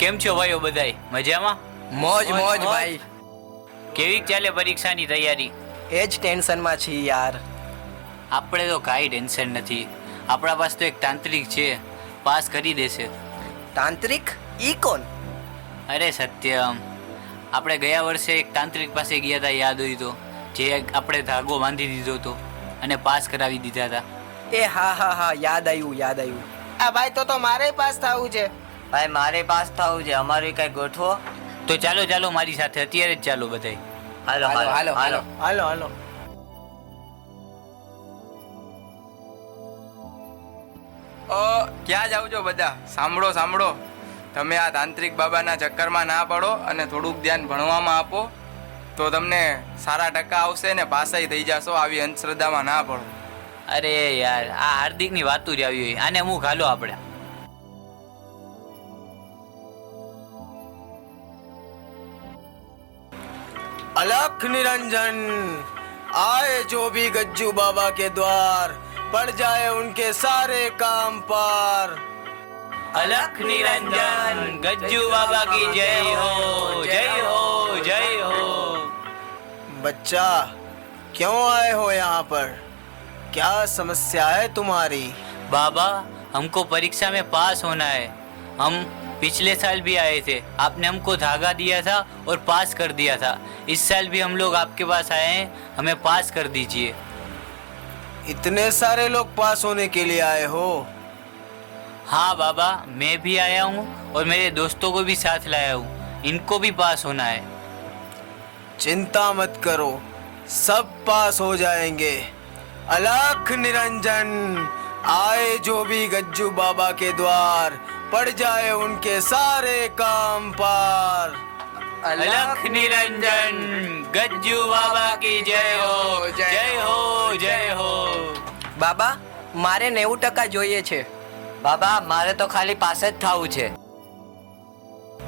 કેમ છો ભાઈઓ બધાય મજામાં? મોજ મોજ ભાઈ. કેવી ચાલે પરીક્ષાની તૈયારી? એ જ ટેન્શનમાં છીએ યાર. આપણે તો કાંઈ ટેન્શન નથી. આપણા પાસે તો એક તાંત્રિક છે, પાસ કરી દેશે. તાંત્રિક? ઈ કોણ? અરે સત્યમ, આપણે ગયા વર્ષે એક તાંત્રિક પાસે ગયા હતા, યાદ હોય તો, જે આપણે ધાગો બાંધી દીધો હતો અને પાસ કરાવી દીધા હતા. એ હા, યાદ આવ્યું. આ ભાઈ તો મારે પાસ થવું છે. ભાઈ મારે પાસ થવું છે, અમારું કઈ ગોઠવો. તો ચાલો મારી સાથે અત્યારે જ ચાલો બધાય. હાલો. ક્યાં જાવ છો બધા? સાંભળો, તમે આ તાંત્રિક બાબાના ચક્કરમાં ના પડો અને થોડુંક ધ્યાન ભણવામાં આપો તો તમને સારા ટકા આવશે ને પાસાઈ થઈ જશો. આવી અંધશ્રદ્ધામાં ના પડો. અરે યાર, આ હાર્દિકની વાતું જ આવી હોય, આને હું ઘાલો આપણે. अलख निरंजन आए जो भी गज्जू बाबा के द्वार पड़ जाए उनके सारे काम पार. अलख निरंजन गज्जू बाबा की जय हो. बच्चा क्यों आए हो यहाँ पर? क्या समस्या है तुम्हारी? बाबा, हमको परीक्षा में पास होना है. हम पिछले साल भी आए थे, आपने हमको धागा दिया था और पास कर दिया था. इस साल भी हम लोग आपके पास आए हैं, हमें पास कर दीजिए. इतने सारे लोग पास होने के लिए आए हो? हाँ बाबा, मैं भी आया हूँ और मेरे दोस्तों को भी साथ लाया हूँ. इनको भी पास होना है. चिंता मत करो, सब पास हो जाएंगे. अलख निरंजन आए जो भी गज्जू बाबा के द्वार पड़ जाए उनके सारे काम पार. अलख निरंजन गज्जू बाबा की जय हो. બાબા, મારે 90% જોઈએ છે. બાબા મારે તો ખાલી પાસ જ થવું છે.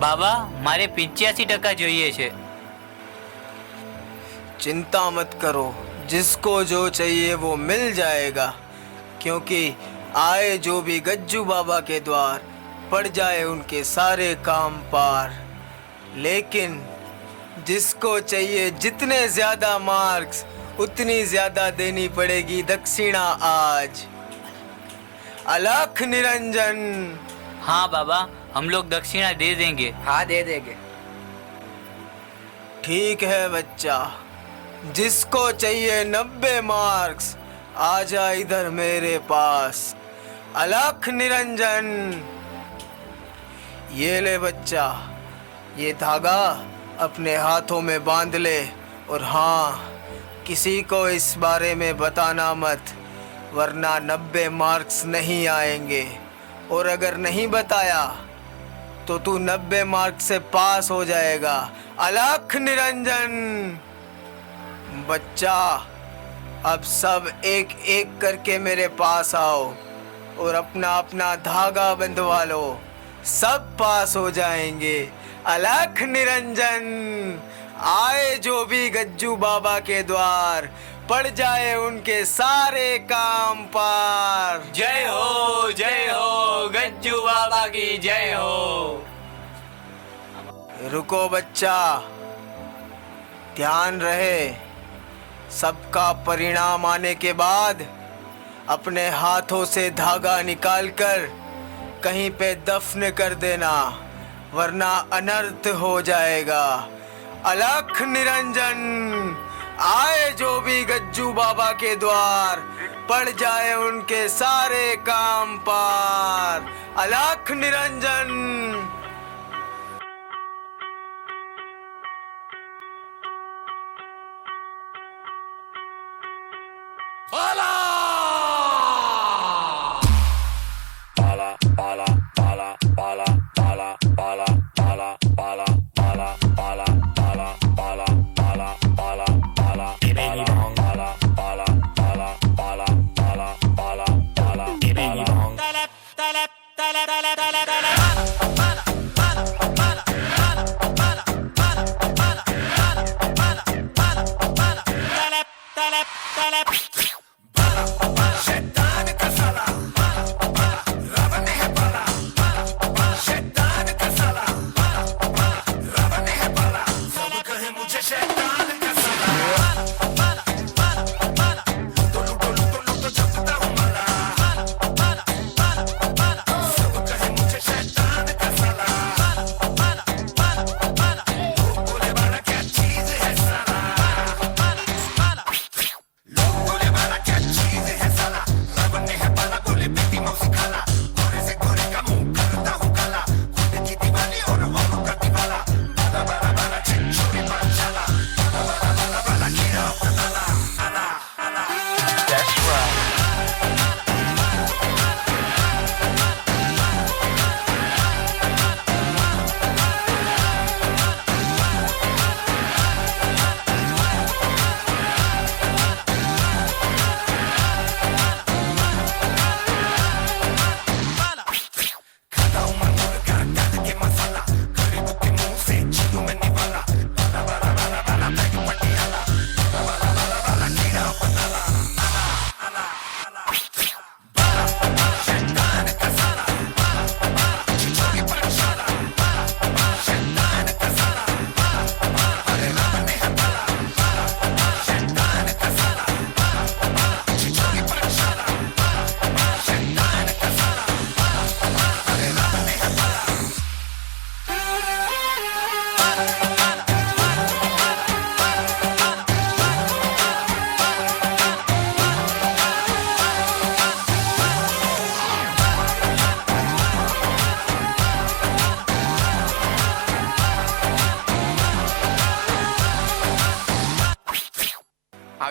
बाबा, मारे 85% જોઈએ છે. चिंता मत करो, जिसको जो चाहिए वो मिल जाएगा, क्योंकि आए जो भी गज्जू बाबा के द्वार पड़ जाए उनके सारे काम पार. लेकिन जिसको चाहिए जितने ज्यादा मार्क्स उतनी ज्यादा देनी पड़ेगी दक्षिणा आज. अलख निरंजन. हाँ बाबा, हम लोग दक्षिणा दे देंगे. हाँ दे देंगे. ठीक है बच्चा, जिसको चाहिए 90 मार्क्स आजा इधर मेरे पास. अलख निरंजन. ये ले बच्चा, ये धागा अपने हाथों में बांध ले, और हाँ, किसी को इस बारे में बताना मत, वरना 90 मार्क्स नहीं आएंगे. और अगर नहीं बताया तो तू 90 मार्क्स से पास हो जाएगा. अलख निरंजन. बच्चा, अब सब एक एक करके मेरे पास आओ और अपना अपना धागा बंधवा लो. सब पास हो जाएंगे. अलख निरंजन आए जो भी गज्जू बाबा के द्वार पड़ जाए उनके सारे काम पार. जय हो गज्जू बाबा की जय हो. रुको बच्चा, ध्यान रहे. सबका परिणाम आने के बाद अपने हाथों से धागा निकालकर कहीं पे दफन कर देना, वरना अनर्थ हो जाएगा. अलख निरंजन आए जो भी गज्जू बाबा के द्वार पड़ जाए उनके सारे काम पार. अलख निरंजन.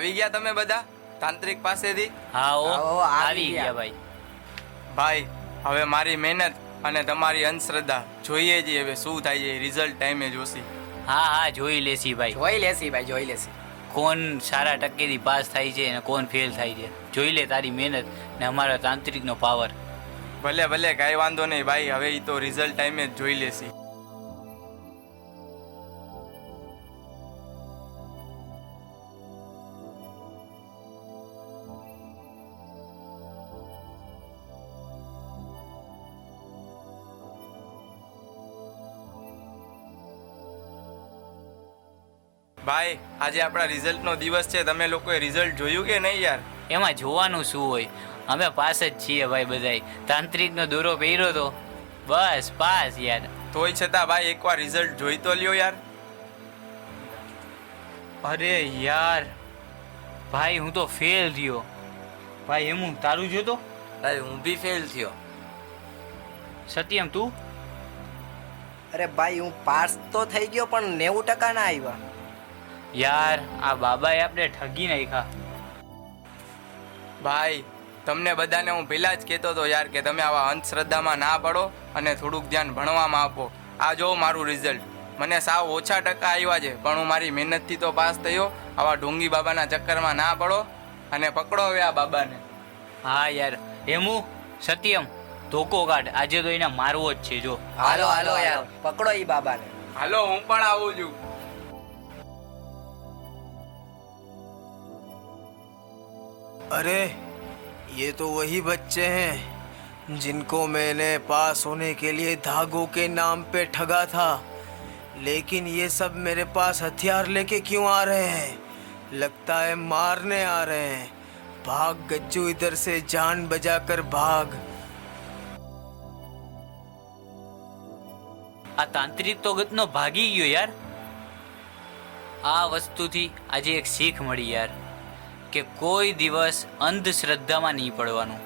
આવી ગયા તમે બધા તાંત્રિક પાસેથી? હા ઓ આવો, આવી આવી ગયા. ગયા ભાઈ. ભાઈ હવે મારી મહેનત અને તમારી અંધશ્રદ્ધા જોઈએ જ હવે શું થાય છે, રિઝલ્ટ ટાઈમે જોશી. હા હા જોઈ લેશી ભાઈ, જોઈ લેસી ભાઈ, જોઈ લેસી. કોણ સારા ટકેથી પાસ થાય છે અને કોણ ફેલ થાય છે. જોઈ લે તારી મહેનત ને અમારા તાંત્રિકનો પાવર. ભલે ભલે કાંઈ વાંધો નહીં ભાઈ, હવે એ તો રિઝલ્ટ ટાઈમે જ જોઈ લેશી. ભાઈ આજે આપણા રિઝલ્ટનો દિવસ છે, તમે લોકોએ રિઝલ્ટ જોયું કે નહીં યાર? એમાં જોવાનું શું હોય, અમે પાસ જ છીએ ભાઈ બધાય. તાંત્રિકનો દોરો પહેર્યો તો બસ પાસ યાર. તોય છતાં ભાઈ એકવાર રિઝલ્ટ જોઈ તો લ્યો યાર. અરે યાર ભાઈ હું તો ફેલ થયો ભાઈ. એમ હું તારું જોતો. ભાઈ હું બી ફેલ થયો. સત્યમ તું? અરે ભાઈ હું પાસ તો થઈ ગયો પણ 90% ના આવ્યા. યાર આ બાબાએ આપણે ઠગી નાખ્યા. ભાઈ તમને બધાને હું પહેલાં જ કહેતો હતો યાર કે તમે આવા અંધશ્રદ્ધામાં ના પડો અને થોડુંક ધ્યાન ભણવામાં આપો. આ જો મારું રિઝલ્ટ, મને સાવ ઓછા ટકા આવ્યા છે પણ હું મારી મહેનતથી તો પાસ થયો. આવા ઢોંગી બાબાના ચક્કરમાં ના પડો અને પકડો હવે આ બાબાને. હા યાર હેમુ સત્યમ ધોકો કાઢ, આજે તો એને મારવો જ છે. જો હાલો હાલો યાર, પકડો ઈ બાબાને. હાલો હું પણ આવું છું. अरे ये तो वही बच्चे हैं जिनको मैंने पास होने के लिए धागों के नाम पे ठगा था, लेकिन ये सब मेरे पास हथियार लेके क्यों आ रहे हैं? लगता है मारने आ रहे हैं. भाग गज्जू, इधर से जान बजा कर भाग. આ તાંત્રિક તો ગતનો ભાગી ગયો યાર. આ વસ્તુથી આજે એક શીખ મળી યાર કે કોઈ દિવસ અંધશ્રદ્ધામાં નહીં પડવાનું.